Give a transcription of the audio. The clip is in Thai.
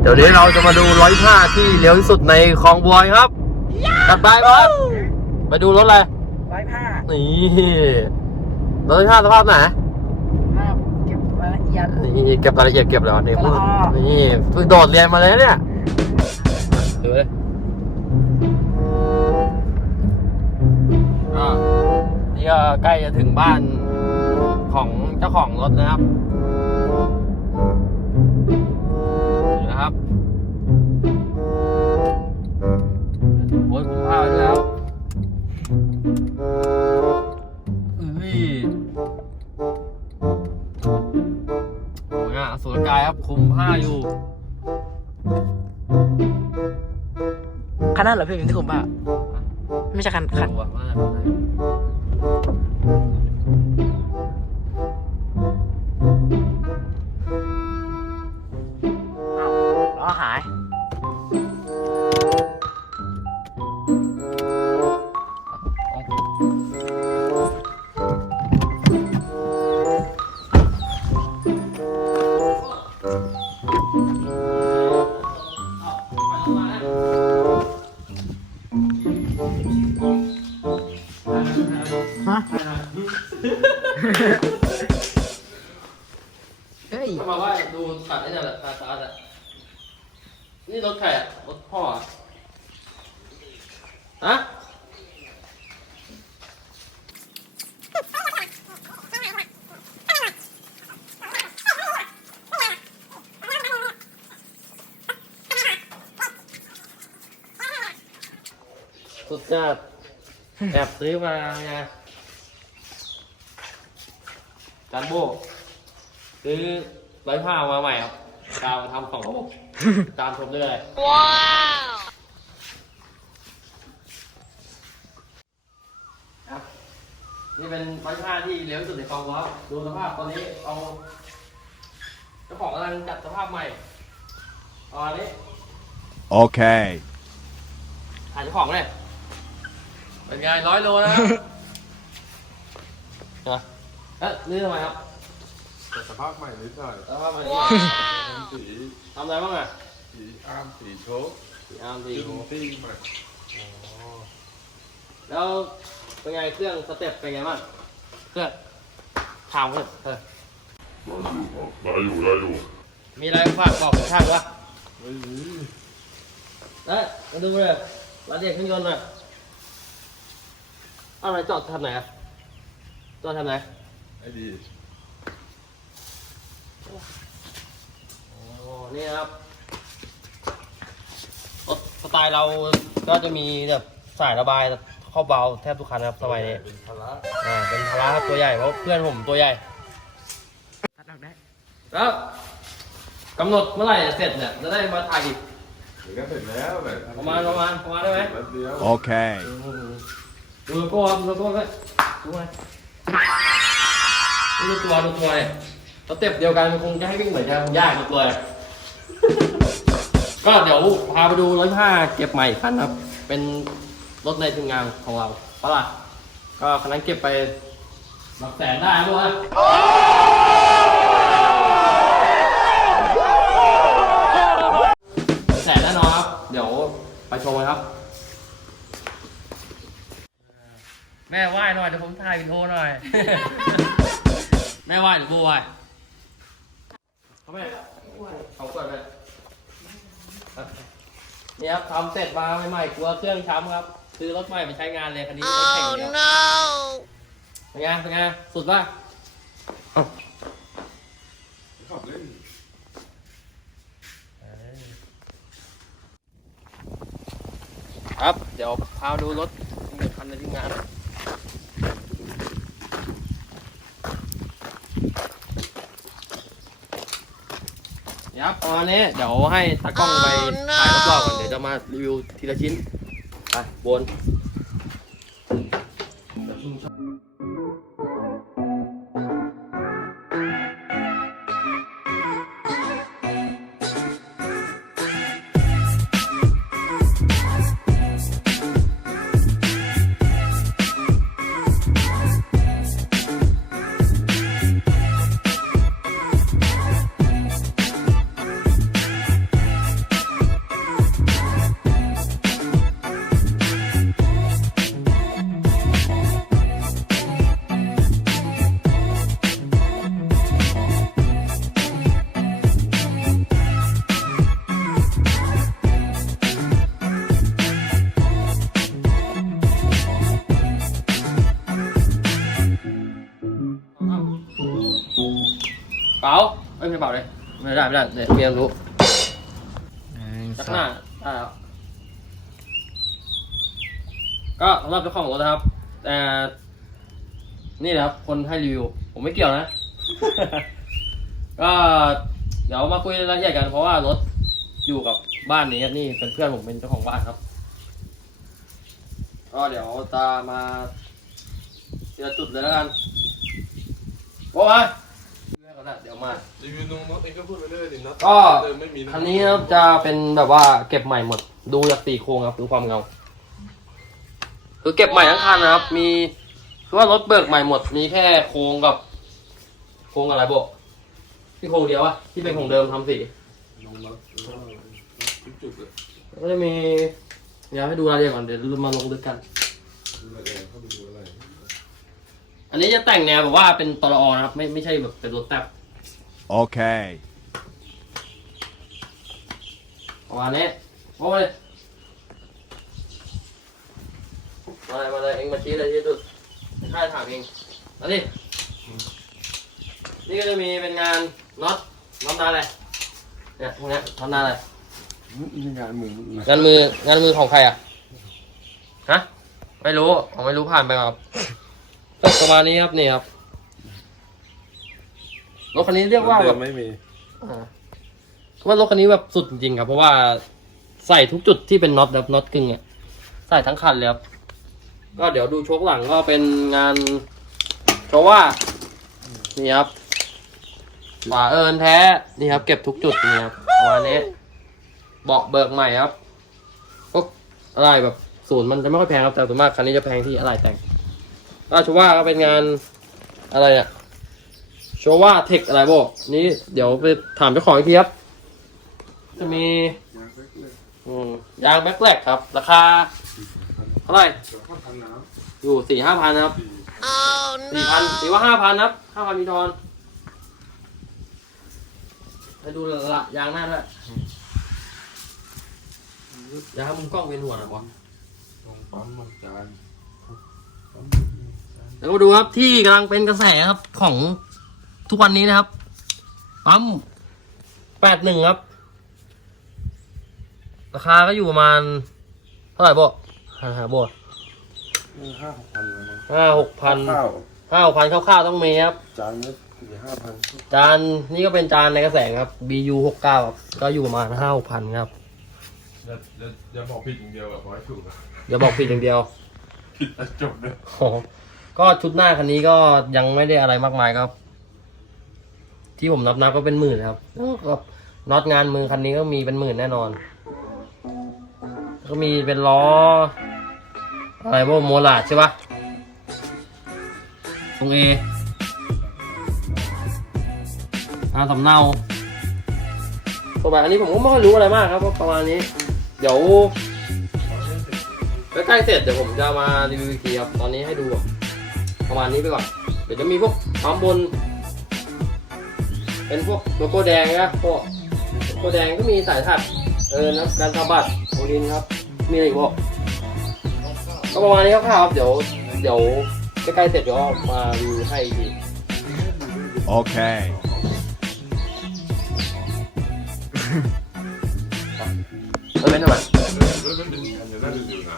เดี๋ยวนี้เราจะมาดูร้อยผ้าที่เร็วที่สุดในคลองบอยครับจัดไปบอสไปดูรถอะไรร้อยผ้านี่รถร้อยผ้าสภาพไหนภาพเก็บรายละเอียด นี่เก็บรายละเอียดเก็บเลยนี่พูดละออนี่เพิ่งโดดเรียนมาเลยเนี่ยดูเลยก็นี่ก็ใกล้จะถึงบ้านของเจ้าของรถนะครับ ครับคุมผ้าอยู่ คันนั้นเหรอพี่เป็นที่ผมป่ะไม่ใช่คันคัน ตัวมาก เฮ้ยมาว่าดูตัดไอ้นี่นแหละตัดตัดอะนี่รถใครอะรถพ่ออะฮะสุดยอดแอบซื้อมาไงจานโบ ซื้อร้อยผ้ามาใหม่ครับกาวมาทำสองระบบตามชมได้เลยว้าวครับนี่เป็นร้อยผ้าที่เร็วที่สุดในกองครับดูสภาพตอนนี้เอาเจ้าของกำลังจัดสภาพใหม่เอาอันนี้ Okay. ถ่ายเจ้าของเลยเป็นไงร้อยโลนะนะเอ๊ะนี่ทำไมครับ แต่สภาพใหม่นิดหน่อยสภาพมันสีทำอะไรบ้างอะสีอาร์มสีโชคสีอาร์มสีจิ้มติ้งใหม่แล้วเป็นไงเครื่องสเต็ปเป็นไงบ้างเครื่องถามเถอะเออได้อยู่ได้อยู่มีอะไรฝากบอกช่างวะไม่มีเอ๊ะมาดูเลยรายละเอียดเครื่องยนต์หน่อยเอาอะไรจอดทำไหนอะจอดทำไหนไอ้ดี โอ้นี่นะครับรถสไตล์เราก็จะมีแบบสายระบายเข้าเบาแทบทุกคันนะครับสมัยนี้เป็นภาระอ่าเป็นภาระครับตัวใหญ่เพราะเพื่อนผมตัวใหญ่ตัดออกได้แล้วกำหนดเมื่อไหร่จะเสร็จเนี่ยจะได้มาถ่ายอีกเดี๋ยวก็เสร็จแล้วแบบประมาณประมาณประมาณได้ไหมแป๊บเดียว Okay. ดูโลโก้ครับดูโลโก้ก็ดูไงดูตัวดูตัวเนี่ย สเต็ปเดียวกันมันคงจะให้วิ่งเหมือนกันยากดูตัวเลย ก็เดี๋ยวพาไปดูรถผ้าเก็บใหม่อีกคันครับ เป็นรถในทีมงานของเราปะล่ะก็คันนั้นเก็บไปหลักแสนได้ด้วยแสนแน่นอนครับ เดี๋ยวไปชมกันครับ แม่ไหว้หน่อยเดี๋ยวผมถ่ายวิดีโอหน่อย แม่ไหว้หรือกูไหว้ เขาไม่เขาเปิดเลยนี่ครับทำเสร็จมาใหม่ๆกลัวเครื่องช้ำครับ ซื้อรถใหม่ไปใช้งานเลยคันนี้ไม่แข่งเดียวเป็นไงเป็นไงสุดป่ะขับเล่นครับ เดี๋ยวพาดูรถอีกคันในที่งาน ครับประมาณนี้เดี๋ยวให้ตากล้องไปถ่ายรอบๆก่อนเดี๋ยวจะมารีวิวทีละชิ้น ไปบน เป๋าไม่ใช่เป๋าเลยไม่ได้ไม่ได้เดี๋ยวเมียรู้หนึ่งจักสหอน้างได้แล้วก็สำหรับเจ้าของรถนะครับแต่นี่นะครับ คนให้รีวิว ผมไม่เกี่ยวนะ ก็เดี๋ยวมาคุยรายละเอียดกันเพราะว่ารถอยู่กับบ้านนี้นี่เป็นเพื่อนผมเป็นเจ้าของบ้านครับ ก็เดี๋ยวจะมาทีละจุดเลยแล้วกันโอ้มาเรื่อง กันละเดี๋ยวมา รีวิวนุ่งน็อตเองก็พูดไปเรื่อยดิน็อตก็เดิมไม่มีคันนี้นะครับจะเป็นแบบว่าเก็บใหม่หมด ดูจากตีโครงครับดูความเงา คือเก็บใหม่ทั้งคันนะครับ มีคือว่ารถเบิกใหม่หมด มีแค่โครงกับ โครงอะไรโบกที่โครงเดียววะที่เป็นของเดิมทำสีนุ่งน็อตทุกจุดเลยแล้วก็จะมีเดี๋ยวให้ดูรายละเอียดก่อนเดี๋ยวมาลงลึกกัน ดูอะไรแดงเข้าไปดูอะไร อันนี้จะแต่งแนวแบบว่าเป็นตลอนะครับ ไม่ไม่ใช่แบบเป็นรถแท็บ Okay. ประมาณนี้โอ้ยมาเลยมาเลยเองมาชี้เลยที่สุดข้าจะถามเองมาดินี่ก็จะมีเป็นงานน็อตน็อตนานอะไรเนี่ยพวกเนี้ยน็อตนานอะไรนี่งานมืองานมืองานมือของใครอะฮะไม่รู้ผมไม่รู้ผ่านไปครับ ก็ประมาณนี้ครับนี่ครับรถคันนี้เรียกว่าแบบไม่มีอ่าว่ารถคันนี้แบบสุดจริงๆครับ เพราะว่าใส่ทุกจุดที่เป็นน็อตแบบน็อตกึ่งเนี่ยใส่ทั้งคันเลยครับก็เดี๋ยวดูโชคหลังก็เป็นงานเพราะว่า นี่ครับฝาเอิญแท้ นี่ครับ เก็บทุกจุดนี่ครับประมาณนี้เบาะเบิกใหม่ครับพวกอะไรแบบศูนย์มันจะไม่ค่อยแพงครับแต่ส่วนมากคันนี้จะแพงที่อะไรแต่ง ก็ชัว่าก็เป็นงานอะไรเนี่ยโชว่าเทคอะไรบอกนี่เดี๋ยวไปถามเจ้าของอีกทีครับ จะมีอืมยางแบ็คแลกครับ ราคาเท่าไหร่เดี๋ยวเข้าทันน้อยู่สี่ห้าพันนะครับำสี่สี่พันสี่ว่าห้าพันครับห้าพันมีทอนให้ดูละยางหน้าด้วยยางมุมกล้องเป็นหัวหน่อยวะตรงปั๊มมันจานปั๊ม แล้วก็มาดูครับที่กำลังเป็นกระแสครับของทุกวันนี้นะครับปั๊มแปดหนึ่งครับ ราคาก็อยู่ประมาณ เท่าไหร่โบหาหาโบห้าหกพันเลยมั้งห้าหกพันข้าวห้าหกพันคร่าวๆต้องมีครับ จานนี้สี่ห้าพันจานนี่ก็เป็นจานในกระแสครับ BU หกเก้าครับก็อยู่ประมาณห้าหกพันครับ อย่าอย่าอย่าบอกผิดอย่างเดียวอะขอให้ถูกอะอย่าบอกผิดอย่างเดียว ผิดแล้วจบเลย โอ้โห ก็ชุดหน้าคันนี้ก็ยังไม่ได้อะไรมากมายครับ ที่ผมนับนับก็เป็นหมื่นครับแล้วก็น็อตงานมือคันนี้ก็มีเป็นหมื่นแน่นอน ก็มีเป็นล้อ อะไรพวกโมลาดใช่ปะตรงเออาสำเนาตัวแบบอันนี้ผมก็ไม่ค่อยรู้อะไรมากครับก็ประมาณนี้ เดี๋ยวใกล้ๆเสร็จเดี๋ยวผมจะมารีวิวอีกทีครับ ตอนนี้ให้ดูแบบ ประมาณนี้ไปก่อน เดี๋ยวจะมีพวกปั๊มบน เป็นพวกโลโก้แดงนะพวกโลโก้แดงก็มีสายถัด เออนะการสะบัดโอลินครับ มีอะไรอีกบอกก็ประมาณนี้ครับครับเดี๋ยว เดี๋ยวใกล้ๆเสร็จเดี๋ยวมารีวิวให้อีกที Okay. เออเป็นทำไมเรื่องเรื่องเดี๋ยวน่าจะดูนะ